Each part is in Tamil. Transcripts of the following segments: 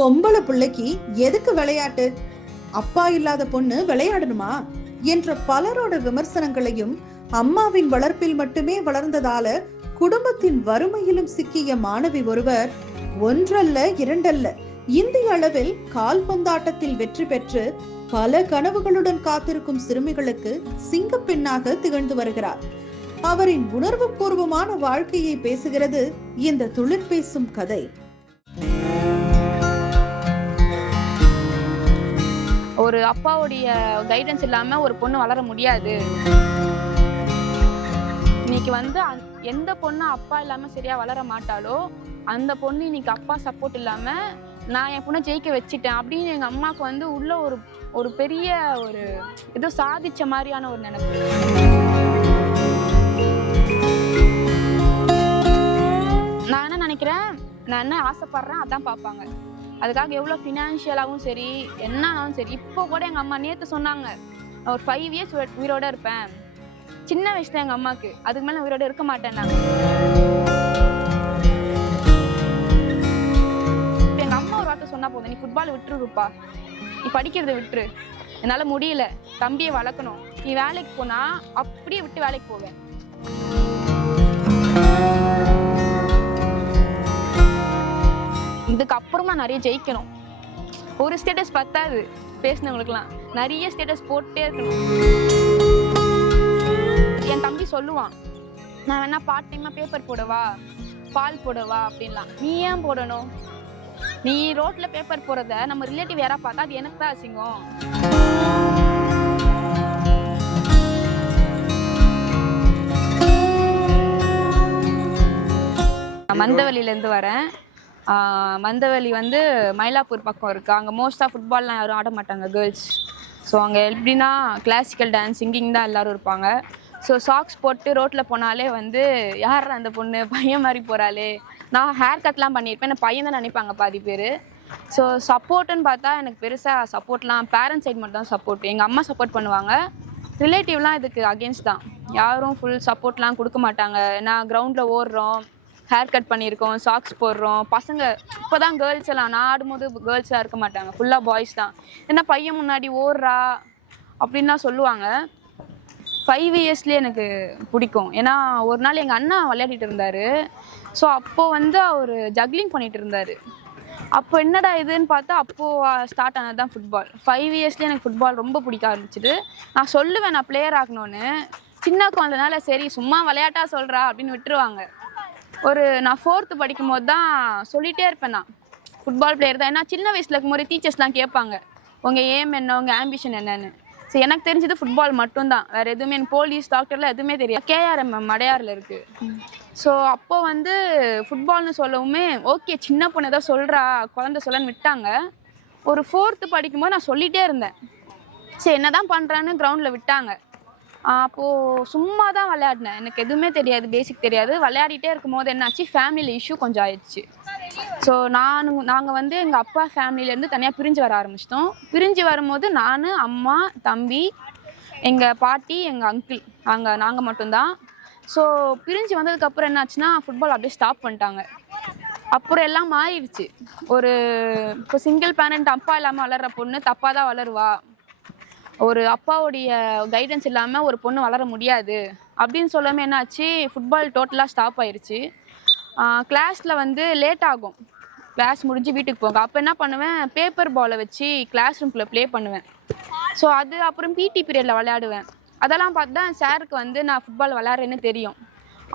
பொம்பளை பிள்ளைக்கு எதுக்கு விளையாட்டு? அப்பா இல்லாத பொண்ணு விளையாடணுமா? என்ற பலரோட விமர்சனங்களையும் அம்மாவின் வளர்ப்பில் மட்டுமே வளர்ந்ததால குடும்பத்தின் வறுமையிலும் சிக்கிய மாணவி ஒருவர் ஒன்றல்ல இரண்டல்ல. இந்திய அளவில் கால்பந்தாட்டத்தில் வெற்றி பெற்று பல கனவுகளுடன் காத்திருக்கும் சிறுமிகளுக்கு சிங்கப்பெண்ணாக திகழ்ந்து வருகிறார். அவரின் உணர்வுபூர்வமான வாழ்க்கையை பேசுகிறது இந்த துளிர் பேசும் கதை. ஒரு அப்பாவுடைய கைடன்ஸ் இல்லாமல் ஒரு பொண்ணு வளர முடியாது. இன்னைக்கு வந்து எந்த பொண்ணு அப்பா இல்லாமல் சரியாக வளர மாட்டாலோ அந்த பொண்ணு இன்னைக்கு அப்பா சப்போர்ட் இல்லாமல் நான் என் பொண்ணை ஜெயிக்க வச்சிட்டேன் அப்படின்னு எங்கள் அம்மாவுக்கு வந்து உள்ள ஒரு ஒரு பெரிய ஒரு ஏதோ சாதிச்ச மாதிரியான ஒரு நினைப்பு. நான் என்ன நினைக்கிறேன்? நான் என்ன ஆசைப்படுறேன்? அதான் பார்ப்பாங்க. அதுக்காக எவ்வளோ ஃபினான்ஷியலாகவும் சரி என்னாலும் சரி இப்போ கூட எங்கள் அம்மா நேற்று சொன்னாங்க ஒரு ஃபைவ் இயர்ஸ் உயிரோட இருப்பேன். சின்ன வயசு தான் எங்கள் அம்மாவுக்கு அதுக்கு மேலே உயிரோட இருக்க மாட்டேன் நான் எங்கள் அம்மா ஒரு வார்த்தை சொன்னால் போதும் நீ ஃபுட்பால் விட்டுருப்பா நீ படிக்கிறதை விட்டுரு. என்னால் முடியல. தம்பியை வளர்க்கணும். நீ வேலைக்கு போனால் அப்படியே விட்டு வேலைக்கு போவேன். இதுக்கப்புறமா நிறைய ஜெயிக்கணும். ஒரு ஸ்டேட்டஸ் பத்தாது பேசினவங்களுக்குலாம் நிறைய ஸ்டேட்டஸ் போட்டே இருக்கணும். என் தம்பி சொல்லுவான் நான் வேணா பார்ட் டைமாக பேப்பர் போடவா? பால் போடவா? அப்படின்லாம். நீ ஏன் போடணும்? நீ ரோட்ல பேப்பர் போடுறத நம்ம ரிலேட்டிவ் யாராவது பார்த்தா அது எனக்கு தான் அசிங்கம். நான் மந்தவெளியிலேருந்து வரேன். மந்தவெளி வந்து மயிலாப்பூர் பக்கம் இருக்குது அங்கே மோஸ்ட்டாக ஃபுட்பால்லாம் யாரும் ஆட மாட்டாங்க கேர்ள்ஸ் ஸோ அங்கே எப்படின்னா கிளாசிக்கல் டான்ஸ் சிங்கிங் தான் எல்லோரும் இருப்பாங்க. ஸோ சாக்ஸ் போட்டு ரோட்டில் போனாலே வந்து யார் அந்த பொண்ணு? பையன் மாதிரி போகிறாளே நான் ஹேர் கட்லாம் பண்ணியிருப்பேன். நான் பையன் தான் நினைப்பாங்க பாதி பேர். ஸோ சப்போர்ட்டுன்னு பார்த்தா எனக்கு பெருசாக சப்போர்ட்லாம் பேரண்ட்ஸ் சைட் மட்டும் தான் சப்போர்ட் எங்கள் அம்மா சப்போர்ட் பண்ணுவாங்க. ரிலேட்டிவ்லாம் இதுக்கு அகேன்ஸ்ட் தான். யாரும் ஃபுல் சப்போர்ட்லாம் கொடுக்க மாட்டாங்க. நான் கிரவுண்டில் ஓடுறோம். ஹேர் கட் பண்ணியிருக்கோம் சாக்ஸ் போடுறோம். பசங்க இப்போ தான் கேர்ள்ஸ் எல்லாம் நான் ஆடும்போது கேர்ள்ஸாக இருக்க மாட்டாங்க. ஃபுல்லாக பாய்ஸ் தான். என்ன பையன் முன்னாடி ஓடுறா அப்படின்லாம் சொல்லுவாங்க. ஃபைவ் இயர்ஸ்லேயே எனக்கு பிடிக்கும். ஏன்னா ஒரு நாள் எங்கள் அண்ணா விளையாடிட்டு இருந்தார். ஸோ அப்போது வந்து அவர் ஜக்லிங் பண்ணிட்டு இருந்தார். அப்போ என்னடா இதுன்னு பார்த்தா அப்போது ஸ்டார்ட் ஆனது தான் ஃபுட்பால் ஃபைவ் இயர்ஸ்லேயே எனக்கு ஃபுட்பால் ரொம்ப பிடிக்க ஆரம்பிச்சிட்டு நான் சொல்லுவேன் நான் பிளேயர் ஆகணும்னு. சின்ன குழந்தைனால சரி சும்மா விளையாட்டா சொல்கிறா அப்படின்னு விட்டுருவாங்க. ஒரு நான் ஃபோர்த்து படிக்கும் போது தான் சொல்லிகிட்டே இருப்பேன் நான். ஃபுட்பால் பிளேயர் தான். ஏன்னா சின்ன வயசில் இருக்கும்போது டீச்சர்ஸ்லாம் கேட்பாங்க. உங்கள் ஏம் என்ன? உங்கள் ஆம்பிஷன் என்னன்னு. ஸோ எனக்கு தெரிஞ்சது ஃபுட்பால் மட்டும்தான். வேறு எதுவுமே எனக்கு போலீஸ் டாக்டர்லாம் எதுவுமே தெரியாது. கேஆர்எம் மடையாரில் இருக்குது ஸோ அப்போ வந்து ஃபுட்பால்னு சொல்லவுமே ஓகே சின்ன பொண்ணு ஏதோ சொல்கிறா குழந்தை சொல்லன்னு விட்டாங்க. ஒரு ஃபோர்த்து படிக்கும்போது நான் சொல்லிகிட்டே இருந்தேன். சரி என்ன தான் பண்ணுறான்னு கிரவுண்டில் விட்டாங்க. அப்போது சும்மா தான் விளையாடினேன். எனக்கு எதுவுமே தெரியாது பேசிக் தெரியாது. விளையாடிட்டே இருக்கும்போது என்னாச்சு? ஃபேமிலியில் இஷ்யூ கொஞ்சம் ஆயிடுச்சு. ஸோ நான் நாங்கள் வந்து எங்கள் அப்பா ஃபேமிலியிலேருந்து தனியாக பிரிஞ்சு வர ஆரம்பிச்சிட்டோம். பிரிஞ்சு வரும்போது நான் அம்மா தம்பி எங்கள் பாட்டி எங்கள் அங்கிள் அங்கே நாங்கள் மட்டும்தான். ஸோ பிரிஞ்சு வந்ததுக்கப்புறம் என்னாச்சுன்னா ஃபுட்பால் அப்படியே ஸ்டாப் பண்ணிட்டாங்க. அப்புறம் எல்லாம் மாறிடுச்சு. ஒரு இப்போ சிங்கிள் பேரண்ட் அப்பா இல்லாமல் வளர்கிற பொண்ணு தப்பாக தான் வளருவா. ஒரு அப்பாவுடைய கைடன்ஸ் இல்லாமல் ஒரு பொண்ணு வளர முடியாது. அப்படின்னு சொல்லாமல் என்னாச்சு? ஃபுட்பால் டோட்டலாக ஸ்டாப் ஆயிடுச்சு கிளாஸில் வந்து லேட் ஆகும். கிளாஸ் முடிஞ்சு வீட்டுக்கு போங்க. அப்போ என்ன பண்ணுவேன்? பேப்பர் பாலை வச்சு கிளாஸ் ரூம்குள்ளே ப்ளே பண்ணுவேன். ஸோ அது அப்புறம் பிடி பீரியடில் விளையாடுவேன். அதெல்லாம் பார்த்து தான் சாருக்கு வந்து நான் ஃபுட்பால் விளையாடுறேன்னு தெரியும்.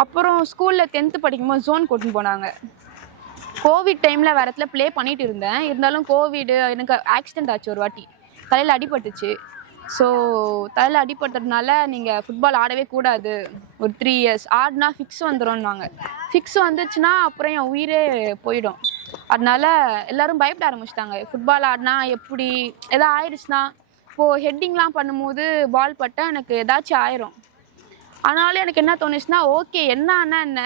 அப்புறம் ஸ்கூலில் டென்த்து படிக்கும்போது ஜோன் கூட்டின்னு போனாங்க. கோவிட் டைமில் வேறு இடத்துல ப்ளே பண்ணிட்டு இருந்தேன். இருந்தாலும் கோவிடு எனக்கு ஆக்சிடென்ட் ஆச்சு ஒரு வாட்டி. தலையில் அடிபட்டுச்சு. ஸோ தலையில் அடிபட்டதுனால நீங்கள் ஃபுட்பால் ஆடவே கூடாது. ஒரு த்ரீ இயர்ஸ் ஆடினா ஃபிக்ஸ் வந்துடும்னாங்க ஃபிக்ஸ் வந்துச்சுன்னா அப்புறம் என் உயிரே போயிடும். அதனால எல்லாரும் பயப்பட ஆரம்பிச்சிட்டாங்க. ஃபுட்பால் ஆடினா எப்படி? எதாவது ஆயிடுச்சுன்னா இப்போது ஹெட்டிங்லாம் பண்ணும்போது பால் பட்டால் எனக்கு ஏதாச்சும் ஆயிரும். ஆனாலும் எனக்கு என்ன தோணுச்சுன்னா ஓகே என்ன அண்ணா என்ன?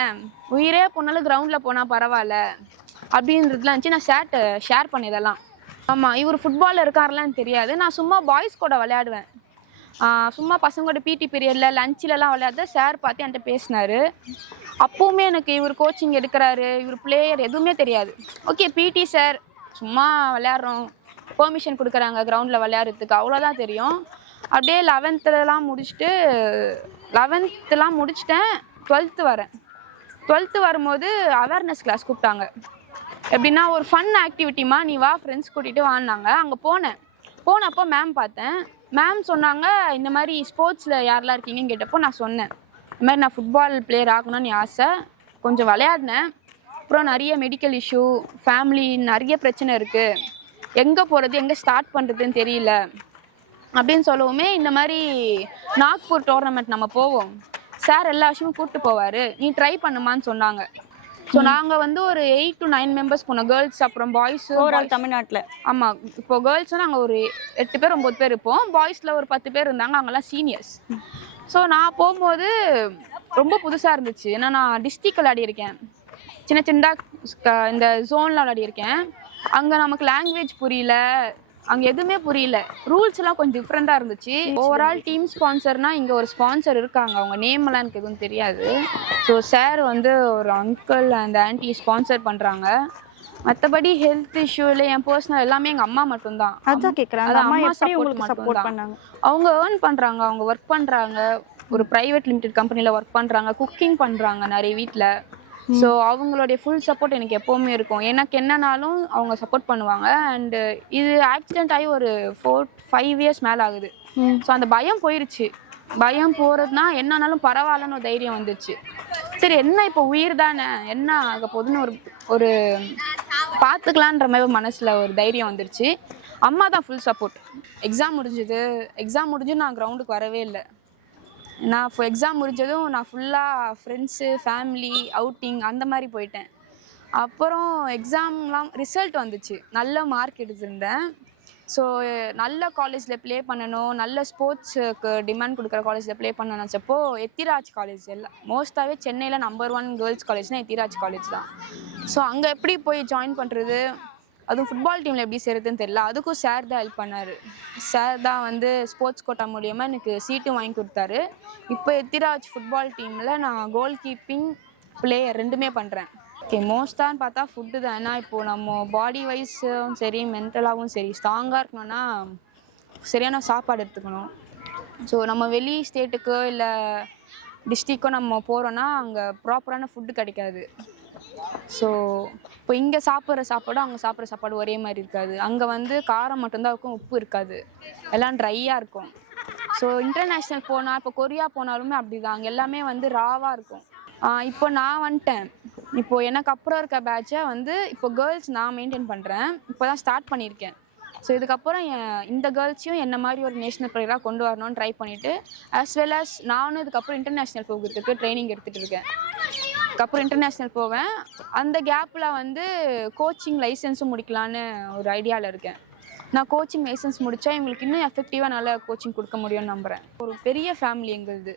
உயிரே போனாலும் கிரவுண்டில் போனால் பரவாயில்ல. அப்படின்றதுலாம் இருந்துச்சு. நான் சேட்டை ஷேர் பண்ணேன் இதெல்லாம். ஆமாம் இவர் ஃபுட்பாலில் இருக்காருலாம் தெரியாது. நான் சும்மா பாய்ஸ் கூட விளையாடுவேன். சும்மா பசங்களோட பிடி பீரியடில் லஞ்சிலலாம் விளையாட சார் பார்த்து என்கிட்ட பேசினாரு. அப்போவுமே எனக்கு இவர் கோச்சிங் எடுக்கிறாரு இவர் பிளேயர் எதுவுமே தெரியாது. ஓகே பிடி சார் சும்மா விளையாடுறோம். பெர்மிஷன் கொடுக்குறாங்க கிரவுண்டில் விளையாடுறதுக்கு. அவ்வளோதான் தெரியும். அப்படியே லெவன்த்துலலாம் முடிச்சுட்டு லெவன்த்துலாம் முடிச்சிட்டேன். டுவெல்த்து வரேன். டுவெல்த்து வரும்போது அவேர்னஸ் கிளாஸ் கூப்பிட்டாங்க. எப்படின்னா ஒரு ஃபன் ஆக்டிவிட்டிமா நீ வா ஃப்ரெண்ட்ஸ் கூட்டிகிட்டு வான்னாங்க. அங்கே போனேன். போனப்போ மேம் பார்த்தேன். மேம் சொன்னாங்க இந்த மாதிரி ஸ்போர்ட்ஸில் யாரெல்லாம் இருக்கீங்கன்னு கேட்டப்போ நான் சொன்னேன். இந்த மாதிரி நான் ஃபுட்பால் பிளேயர் ஆகணும்னு ஆசை. கொஞ்சம் விளையாடினேன். அப்புறம் நிறைய மெடிக்கல் இஷ்யூ ஃபேமிலி நிறைய பிரச்சனை இருக்குது எங்கே போகிறது எங்கே ஸ்டார்ட் பண்ணுறதுன்னு தெரியல. அப்படின்னு சொல்லவுமே இந்த மாதிரி நாக்பூர் டோர்னமெண்ட் நம்ம போவோம். சார் எல்லா விஷயமும் கூப்பிட்டு போவார். நீ ட்ரை பண்ணுமான்னு சொன்னாங்க. ஸோ நாங்கள் வந்து ஒரு எயிட் டு நைன் மெம்பர்ஸ் போனோம். கேர்ள்ஸ் அப்புறம் பாய்ஸ் ஓவரால் தமிழ்நாட்டில். ஆமாம் இப்போ கேர்ள்ஸ் நாங்கள் ஒரு எட்டு பேர் ஒம்பது பேர் இருப்போம். பாய்ஸில் ஒரு பத்து பேர் இருந்தாங்க. அவங்கெல்லாம் சீனியர்ஸ் ஸோ நான் போகும்போது ரொம்ப புதுசாக இருந்துச்சு. ஏன்னா நான் டிஸ்ட்ரிக் விளையாடியிருக்கேன். சின்ன சின்னதாக இந்த ஜோனில் விளையாடியிருக்கேன். அங்கே நமக்கு லாங்குவேஜ் புரியல. அங்கே எதுவுமே புரியல. ரூல்ஸ் எல்லாம் கொஞ்சம் டிஃப்ரெண்ட்டாக இருந்துச்சு. ஓவரால் டீம் ஸ்பான்சர்னா இங்கே ஒரு ஸ்பான்சர் இருக்காங்க. அவங்க நேம் எல்லாம் எனக்கு எதுவும் தெரியாது. ஸோ சார் வந்து ஒரு அங்கிள் அந்த ஆன்ட்டி ஸ்பான்சர் பண்ணுறாங்க மற்றபடி ஹெல்த் இஷ்யூல என் பர்சனல் எல்லாமே எங்கள் அம்மா மட்டும்தான். அதான் அது அம்மா சப்போர்ட். பண்ணாங்க? அவங்க ஏர்ன் பண்ணுறாங்க அவங்க ஒர்க் பண்ணுறாங்க ஒரு ப்ரைவேட் லிமிடெட் கம்பெனியில் ஒர்க் பண்ணுறாங்க குக்கிங் பண்ணுறாங்க நிறைய வீட்டில் ஸோ அவங்களுடைய ஃபுல் சப்போர்ட் எனக்கு எப்போவுமே இருக்கும். எனக்கு என்னன்னாலும் அவங்க சப்போர்ட் பண்ணுவாங்க. அண்டு இது ஆக்சிடென்ட் ஆகி ஒரு ஃபோர் ஃபைவ் இயர்ஸ் மேலே ஆகுது. ஸோ அந்த பயம் போயிருச்சு. பயம் போகிறதுனா என்னன்னாலும் பரவாயில்லன்னு ஒரு தைரியம் வந்துச்சு சரி என்ன இப்போ உயிர் தானே? என்ன ஆக போகுதுன்னு ஒரு ஒரு பார்த்துக்கலான்ற மாதிரி ஒரு மனசில் ஒரு தைரியம் வந்துருச்சு. அம்மா தான் ஃபுல் சப்போர்ட் எக்ஸாம் முடிஞ்சது. எக்ஸாம் முடிஞ்சு நான் கிரவுண்டுக்கு வரவே இல்லை. நான் இப்போ எக்ஸாம் முடிஞ்சதும் நான் ஃபுல்லாக ஃப்ரெண்ட்ஸு ஃபேமிலி அவுட்டிங் அந்த மாதிரி போயிட்டேன். அப்புறம் எக்ஸாம்லாம் ரிசல்ட் வந்துச்சு. நல்ல மார்க் எடுத்திருந்தேன். ஸோ நல்ல காலேஜில் ப்ளே பண்ணணும் நல்ல ஸ்போர்ட்ஸுக்கு டிமாண்ட் கொடுக்குற காலேஜில் ப்ளே பண்ண நினச்சப்போ எத்திராஜ் காலேஜ் எல்லாம் மோஸ்ட்டாகவே சென்னையில் நம்பர் ஒன் கேர்ள்ஸ் காலேஜ்னால் எத்திராஜ் காலேஜ் தான். ஸோ அங்கே எப்படி போய் ஜாயின் பண்ணுறது அதுவும் ஃபுட்பால் டீமில் எப்படி செய்கிறதுன்னு தெரியல. அதுக்கும் சார் தான் ஹெல்ப் பண்ணார். சார் தான் வந்து ஸ்போர்ட்ஸ் கோட்டா மூலியமாக எனக்கு சீட்டும் வாங்கி கொடுத்தாரு. இப்போ எத்திராஜ் ஃபுட்பால் டீமில் நான் கோல் கீப்பிங் பிளேயர் ரெண்டுமே பண்ணுறேன் ஓகே மோஸ்ட்டான்னு பார்த்தா ஃபுட்டு தான். ஏன்னா இப்போது நம்ம பாடி வைஸும் சரி மென்டலாகவும் சரி ஸ்ட்ராங்காக இருக்கணும்னா சரியான சாப்பாடு எடுத்துக்கணும். ஸோ நம்ம வெளி ஸ்டேட்டுக்கோ இல்லை டிஸ்ட்ரிக்கோ நம்ம போகிறோன்னா அங்கே ப்ராப்பரான ஃபுட்டு கிடைக்காது. ஸோ இப்போ இங்கே சாப்பிட்ற சாப்பாடும் அங்கே சாப்பிட்ற சாப்பாடு ஒரே மாதிரி இருக்காது. அங்கே வந்து காரம் மட்டும்தான் இருக்கும் உப்பு இருக்காது. எல்லாம் ட்ரையாக இருக்கும். ஸோ இன்டர்நேஷ்னல் போனால் இப்போ கொரியா போனாலுமே அப்படி தான் அங்கே எல்லாமே வந்து ராவாக இருக்கும். இப்போ நான் வந்துட்டேன். இப்போ எனக்கு அப்புறம் இருக்க பேட்சை வந்து இப்போ கேர்ள்ஸ் நான் மெயின்டைன் பண்ணுறேன் இப்போ தான் ஸ்டார்ட் பண்ணியிருக்கேன். ஸோ இதுக்கப்புறம் என் இந்த கேர்ள்ஸையும் என்ன மாதிரி ஒரு நேஷனல் பிளேயராக கொண்டு வரணும்னு ட்ரை பண்ணிவிட்டு அஸ் வெல் அஸ் நானும் இதுக்கப்புறம் இன்டர்நேஷ்னல் போகிறதுக்கு ட்ரைனிங் எடுத்துகிட்டு இருக்கேன். அதுக்கப்புறம் இன்டர்நேஷ்னல் போவேன். அந்த கேப்பில் வந்து கோச்சிங் லைசன்ஸும் முடிக்கலான்னு ஒரு ஐடியாவில் இருக்கேன். நான் கோச்சிங் லைசன்ஸ் முடித்தா எங்களுக்கு இன்னும் எஃபெக்டிவாக நல்ல கோச்சிங் கொடுக்க முடியும்னு நம்புகிறேன் ஒரு பெரிய ஃபேமிலி எங்களுது.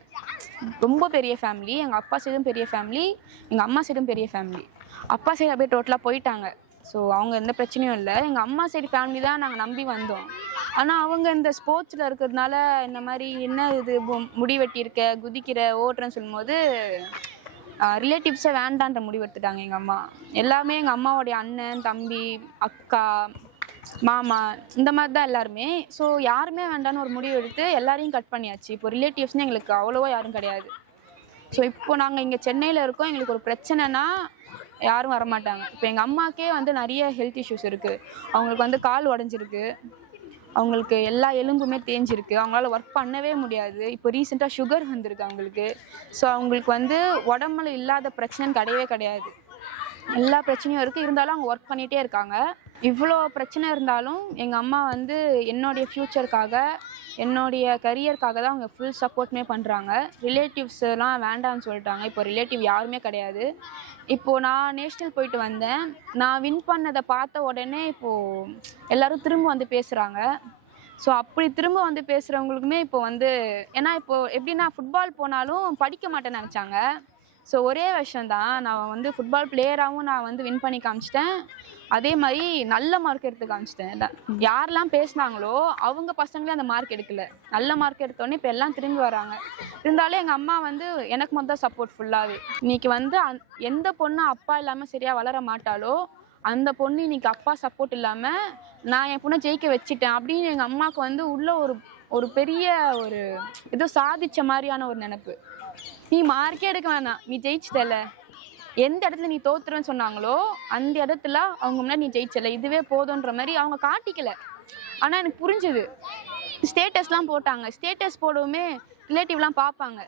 ரொம்ப பெரிய ஃபேமிலி எங்கள் அப்பா சைடும் பெரிய ஃபேமிலி எங்கள் அம்மா சைடும் பெரிய ஃபேமிலி அப்பா சைடு அப்படியே டோட்டலாக போயிட்டாங்க. ஸோ அவங்க எந்த பிரச்சனையும் இல்லை. எங்கள் அம்மா சைடு ஃபேமிலி தான் நாங்கள் நம்பி வந்தோம். ஆனால் அவங்க இந்த ஸ்போர்ட்ஸில் இருக்கிறதுனால இந்த மாதிரி என்ன இது முடி வெட்டியிருக்க குதிக்கிற ஓட்டுறேன்னு சொல்லும்போது ரிலேட்டிவ்ஸை வேண்டான்ற முடிவு எடுத்துட்டாங்க எங்கள் அம்மா. எல்லாமே எங்கள் அம்மாவுடைய அண்ணன் தம்பி அக்கா மாமா இந்த மாதிரி தான் எல்லாருமே. ஸோ யாருமே வேண்டான்னு ஒரு முடிவு எடுத்து எல்லாரையும் கட் பண்ணியாச்சு. இப்போ ரிலேட்டிவ்ஸ்னு எங்களுக்கு அவ்வளோவா யாரும் கிடையாது. ஸோ இப்போ நாங்கள் இங்கே சென்னையில் இருக்கோம். எங்களுக்கு ஒரு பிரச்சனைனா யாரும் வரமாட்டாங்க. இப்போ எங்கள் அம்மாக்கே வந்து நிறைய ஹெல்த் இஷ்யூஸ் இருக்குது அவங்களுக்கு வந்து கால் உடஞ்சிருக்கு. அவங்களுக்கு எல்லா எலும்புமே தேஞ்சிருக்கு. அவங்களால ஒர்க் பண்ணவே முடியாது. இப்போ ரீசெண்டாக சுகர் வந்திருக்கு அவங்களுக்கு. ஸோ அவங்களுக்கு வந்து உடம்புல இல்லாத பிரச்சனைன்னு கிடையவே கிடையாது. எல்லா பிரச்சனையும் இருக்குது இருந்தாலும் அவங்க ஒர்க் பண்ணிகிட்டே இருக்காங்க. இவ்வளோ பிரச்சனை இருந்தாலும் எங்கள் அம்மா வந்து என்னுடைய ஃப்யூச்சருக்காக என்னுடைய கரியருக்காக தான் அவங்க ஃபுல் சப்போர்ட்டுமே பண்ணுறாங்க ரிலேட்டிவ்ஸ்லாம் வேண்டாம்னு சொல்லிட்டாங்க. இப்போ ரிலேட்டிவ் யாருமே கிடையாது. இப்போது நான் நேஷ்னல் போயிட்டு வந்தேன். நான் வின் பண்ணதை பார்த்த உடனே இப்போது எல்லாரும் திரும்ப வந்து பேசுகிறாங்க ஸோ அப்படி திரும்ப வந்து பேசுகிறவங்களுக்குமே இப்போ வந்து ஏன்னா இப்போது எப்படின்னா ஃபுட்பால் போனாலும் படிக்க மாட்டேன்னு நினச்சாங்க. ஸோ ஒரே விஷயம் தான் நான் வந்து ஃபுட்பால் பிளேயராகவும் நான் வந்து வின் பண்ணி காமிச்சிட்டேன். அதே மாதிரி நல்ல மார்க் எடுத்து காமிச்சிட்டேன். யாரெல்லாம் பேசுனாங்களோ அவங்க பசங்களே அந்த மார்க் எடுக்கல. நல்ல மார்க் எடுத்தோடனே இப்போ எல்லாம் திரும்பி வராங்க. இருந்தாலும் எங்கள் அம்மா வந்து எனக்கு மட்டும் தான் சப்போர்ட் ஃபுல்லாகவே இன்னைக்கு வந்து அந் எந்த பொண்ணும் அப்பா இல்லாமல் சரியாக வளர மாட்டாளோ அந்த பொண்ணு இன்னைக்கு அப்பா சப்போர்ட் இல்லாமல் நான் என் பொண்ணை ஜெயிக்க வச்சுட்டேன் அப்படின்னு எங்கள் அம்மாவுக்கு வந்து உள்ள ஒரு ஒரு பெரிய ஒரு ஏதோ சாதிச்ச மாதிரியான ஒரு நினப்பு. நீ மார்க்கே எடுக்க வேணாம். நீ ஜெயிச்சிட்டல எந்த இடத்துல நீ தோத்துறன்னு சொன்னாங்களோ அந்த இடத்துல அவங்க முன்னாடி நீ ஜெயிச்சல இதுவே போதுன்ற மாதிரி அவங்க காட்டிக்கல. ஆனால் எனக்கு புரிஞ்சுது. ஸ்டேட்டஸ்லாம் போட்டாங்க. ஸ்டேட்டஸ் போடவுமே ரிலேட்டிவ்லாம் பார்ப்பாங்க.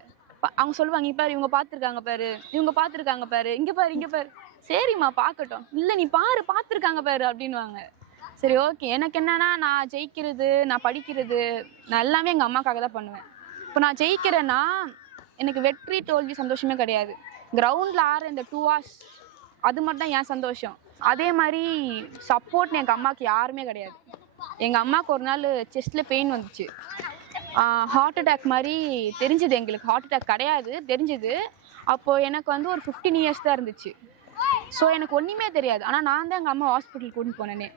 பா- அவங்க சொல்லுவாங்க இப்போ இவங்க பார்த்துருக்காங்க பாரு. இவங்க பார்த்துருக்காங்க பாரு. இங்கே பாரு இங்கே பாரு. சரிம்மா பார்க்கட்டும். இல்லை நீ பாரு பார்த்துருக்காங்க பாரு. அப்படின்வாங்க சரி ஓகே எனக்கு என்னன்னா நான் ஜெயிக்கிறது நான் படிக்கிறது நான் எல்லாமே எங்கள் அம்மாக்காக தான் பண்ணுவேன். இப்போ நான் ஜெயிக்கிறேன்னா எனக்கு வெற்றி தோல்வி சந்தோஷமே கிடையாது. கிரவுண்டில் ஆடுற இந்த டூ ஹவர்ஸ் அது மட்டும் தான் என் சந்தோஷம். அதே மாதிரி சப்போர்ட் எங்கள் அம்மாவுக்கு யாருமே கிடையாது. எங்கள் அம்மாவுக்கு ஒரு நாள் செஸ்ட்டில் பெயின் வந்துச்சு. ஹார்ட் அட்டாக் மாதிரி தெரிஞ்சுது எங்களுக்கு. ஹார்ட் அட்டாக் கிடையாது தெரிஞ்சுது. அப்போது எனக்கு வந்து ஒரு ஃபிஃப்டீன் இயர்ஸ் தான் இருந்துச்சு. ஸோ எனக்கு ஒன்றுமே தெரியாது. ஆனால் நான் தான் எங்கள் அம்மா ஹாஸ்பிட்டல் கூட்டிட்டு போனேனே.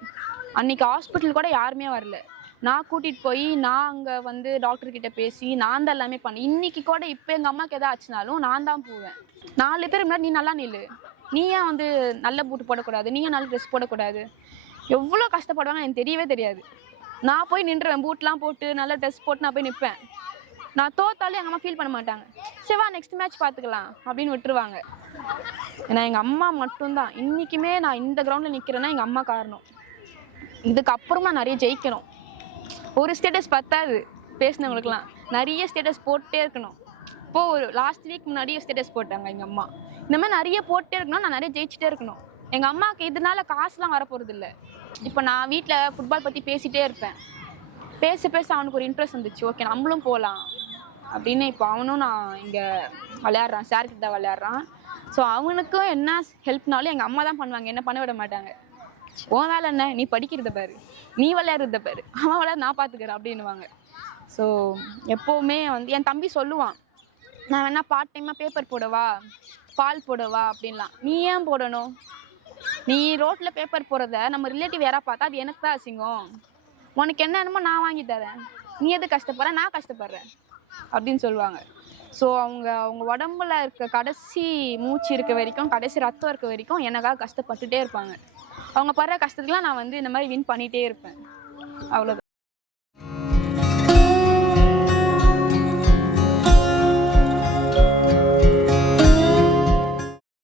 அன்றைக்கி ஹாஸ்பிட்டல் கூட யாருமே வரல. நான் கூட்டிகிட்டு போய் நான் அங்கே வந்து டாக்டர்கிட்ட பேசி நான் தான் எல்லாமே பண்ணேன் இன்னைக்கு கூட இப்போ எங்கள் அம்மாவுக்கு எதாவது ஆச்சுனாலும் நான் தான் போவேன். நாலு பேர் முன்னாடி நீ நல்லா நில்லு. நீ ஏன் வந்து நல்ல பூட்டு போடக்கூடாது? நீ ஏன் நல்ல ட்ரெஸ் போடக்கூடாது? எவ்வளோ கஷ்டப்படுவாங்க எனக்கு தெரியவே தெரியாது. நான் போய் நின்றுவேன் பூட்லாம் போட்டு நல்ல ட்ரெஸ் போட்டு நான் போய் நிற்பேன் நான் தோத்தாலும் எங்கள் அம்மா ஃபீல் பண்ண மாட்டாங்க. சரி வா நெக்ஸ்ட் மேட்ச் பார்த்துக்கலாம் அப்படின்னு விட்டுருவாங்க. ஏன்னா எங்கள் அம்மா மட்டும்தான். இன்றைக்குமே நான் இந்த கிரவுண்டில் நிற்கிறேன்னா எங்கள் அம்மா காரணம். இதுக்கப்புறமா நிறைய ஜெயிக்கணும். ஒரு ஸ்டேட்டஸ் பத்தாது பேசினவங்களுக்குலாம் நிறைய ஸ்டேட்டஸ் போட்டே இருக்கணும். இப்போது ஒரு லாஸ்ட் வீக் முன்னாடி ஸ்டேட்டஸ் போட்டாங்க எங்கள் அம்மா. இந்த மாதிரி நிறைய போட்டே இருக்கணும் நான் நிறைய ஜெயிச்சிட்டே இருக்கணும். எங்கள் அம்மாவுக்கு இதனால காசுலாம் வரப்போகிறது இல்லை இப்போ நான் வீட்டில் ஃபுட்பால் பற்றி பேசிகிட்டே இருப்பேன். பேச பேச அவனுக்கு ஒரு இன்ட்ரெஸ்ட் வந்துச்சு. ஓகே நம்மளும் போகலாம் அப்படின்னு இப்போ அவனும் நான் இங்கே விளையாடுறான். சார்கிட்ட தான் விளையாடுறான். ஸோ அவனுக்கும் என்ன ஹெல்ப்னாலும் எங்கள் அம்மா தான் பண்ணுவாங்க. என்ன பண்ண விட மாட்டாங்க. உன் வேலை என்ன? நீ படிக்கிறத பாரு. நீ விளையாடுறத பாரு. அவன் விளையாட நான் பார்த்துக்கிறேன் அப்படின்னுவாங்க. ஸோ எப்போவுமே வந்து என் தம்பி சொல்லுவான் நான் வேணா பார்ட் டைமாக பேப்பர் போடவா? பால் போடவா? அப்படின்லாம். நீ ஏன் போடணும்? நீ ரோட்டில் பேப்பர் போடுறத நம்ம ரிலேட்டிவ் யாரா பார்த்தா அது எனக்கு தான் அசிங்கம். உனக்கு என்ன நான் வாங்கி தரேன். நீ எது கஷ்டப்படுற? நான் கஷ்டப்படுறேன். அப்படின்னு சொல்லுவாங்க. ஸோ அவங்க அவங்க உடம்புல இருக்க கடைசி மூச்சு இருக்க வரைக்கும் கடைசி ரத்தம் இருக்க வரைக்கும் எனக்காக கஷ்டப்பட்டுட்டே இருப்பாங்க. அவங்க படுற கஷ்டத்துக்குலாம் நான் வந்து இந்த மாதிரி வின் பண்ணிகிட்டே இருப்பேன். அவ்வளோதான்